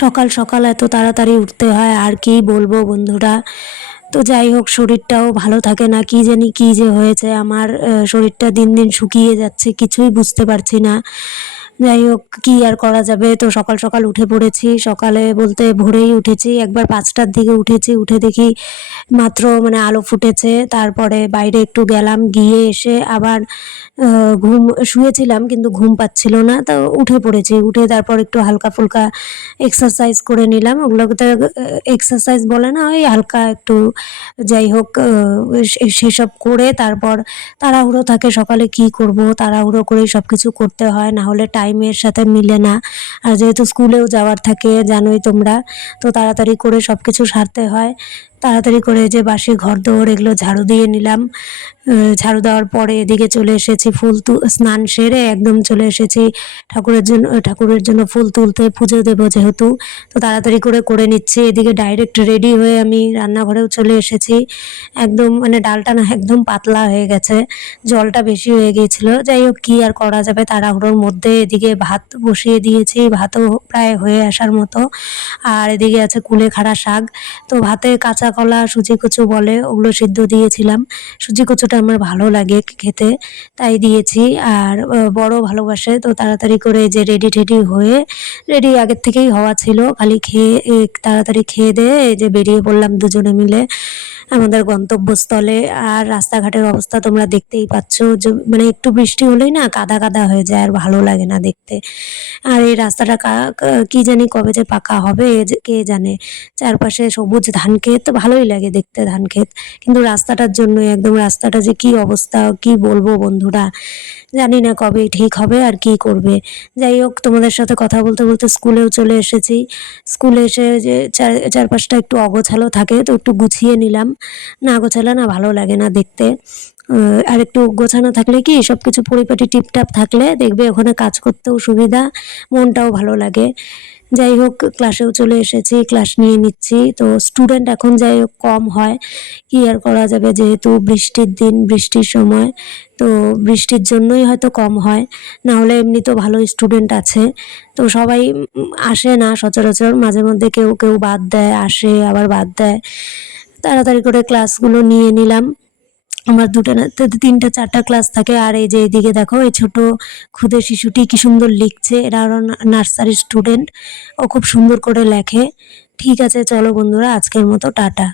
সকাল সকাল এত তাড়াতাড়ি উঠতে হয়, আর কি বলব বন্ধুরা? তো যাই হোক, শরীরটাও ভালো থাকে না, কি জানি কি যে হয়েছে। আমার শরীরটা দিন দিন শুকিয়ে যাচ্ছে, কিছুই বুঝতে পারছি না। যাই হোক, কি আর করা যাবে? তো সকাল সকাল উঠে পড়েছি। সকালে বলতে ভোরেই উঠেছি। একবার পাঁচটার দিকে উঠেছি। উঠে দেখি মাত্র মানে আলো ফুটেছে। তারপরে বাইরে একটু গেলাম, গিয়ে এসে আবার ঘুম, শুয়েছিলাম কিন্তু ঘুম পাচ্ছিল না। তো উঠে পড়েছি। উঠে তারপর একটু হালকা ফুলকা এক্সারসাইজ করে নিলাম। ওগুলোকে তো এক্সারসাইজ বলে না, ওই হালকা একটু যাই হোক সেসব করে তারপর তাড়াহুড়ো থাকে সকালে কি করব, তাড়াহুড়ো করেই সব কিছু করতে হয়। না হলে টাইমের সাথে মিলে না। আর যেহেতু স্কুলেও যাওয়ার থাকে জানোই তোমরা, তো তাড়াতাড়ি করে সব কিছু সারতে হয়। তাড়াতাড়ি করে যে বাসি ঘর দৌড় এগুলো ঝাড়ু দিয়ে নিলাম। ঝাড়ু দেওয়ার পরে এদিকে চলে এসেছি ফুল তু, স্নান সেরে একদম চলে এসেছি ঠাকুরের জন্য ঠাকুরের জন্য ফুল তুলতে, পুজো দেবো যেহেতু। তো তাড়াতাড়ি করে করে নিচ্ছি। এদিকে ডাইরেক্ট রেডি হয়ে আমি রান্নাঘরেও চলে এসেছি। একদম মানে ডালটা না একদম পাতলা হয়ে গেছে। জলটা বেশি হয়ে গিয়েছিল। যাই হোক, কী আর করা যাবে তাড়াহুড়োর মধ্যে। এদিকে ভাত বসিয়ে দিয়েছি। ভাতও প্রায় হয়ে আসার মতো। আর এদিকে আছে কুলেখাড়া শাক। তো ভাতে কাঁচা কলা সুজি কচু বলে ওগুলো সিদ্ধ দিয়েছিলাম। সুজি কচুটা আমার ভালো লাগে খেতে, তাই দিয়েছি। আর বড় ভালোবাসে, তো তাড়াতাড়ি করে যে রেডি টেডি হয়ে রেডি আগের থেকেই হওয়া ছিল। খালি খেয়ে তাড়াতাড়ি খেয়ে দিয়ে যে বেরিয়ে পড়লাম দুজনে মিলে আমাদের গন্তব্যস্থলে। আর রাস্তাঘাটের অবস্থা তোমরা দেখতেই পাচ্ছ। যে মানে একটু বৃষ্টি হলেই না কাদা কাদা হয়ে যায়, আর ভালো লাগে না দেখতে। আর এই রাস্তাটা কা- জানি কবে যে পাকা হবে কে জানে। চারপাশে সবুজ ধান ক্ষেত ভালোই লাগে দেখতে ধান ক্ষেত কিন্তু রাস্তাটার জন্যই একদম রাস্তাটা যে কি অবস্থা, কি বলব বন্ধুরা? জানি না কবে ঠিক হবে আর কি করবে। যাই হোক, তোমাদের সাথে কথা বলতে বলতে স্কুলেও চলে এসেছি। স্কুলে এসে যে চার, চারপাশটা একটু অগোছালো থাকে, তো একটু গুছিয়ে নিলাম। না গোছালে না ভালো লাগে না দেখতে। আর একটু গোছানো থাকলে কি সব কিছু পরিপাটি টিপটাপ থাকলে দেখবে ওখানে কাজ করতেও সুবিধা, মনটাও ভালো লাগে। যাই হোক ক্লাসেও চলে এসেছি ক্লাস নিয়ে নিচ্ছি। তো স্টুডেন্ট এখন যাই হোক কম হয়, কি আর করা যাবে? যেহেতু বৃষ্টির দিন, বৃষ্টির সময়, তো বৃষ্টির জন্যই হয়তো কম হয়। না হলে এমনি তো ভালো স্টুডেন্ট আছে। তো সবাই আসে না সচরাচর, মাঝে মধ্যে কেউ কেউ বাদ দেয়, আসে, আবার বাদ দেয়। তাড়াতাড়ি করে ক্লাসগুলো নিয়ে নিলাম। আমার দুটা না তিনটা, চারটা ক্লাস থাকে। আর এই যে এদিকে দেখো, এই ছোট ক্ষুদে শিশুটি কি সুন্দর লিখছে। এরা আরও নার্সারি স্টুডেন্ট ও খুব সুন্দর করে লেখে। ঠিক আছে, চলো বন্ধুরা, আজকের মতো, টাটা।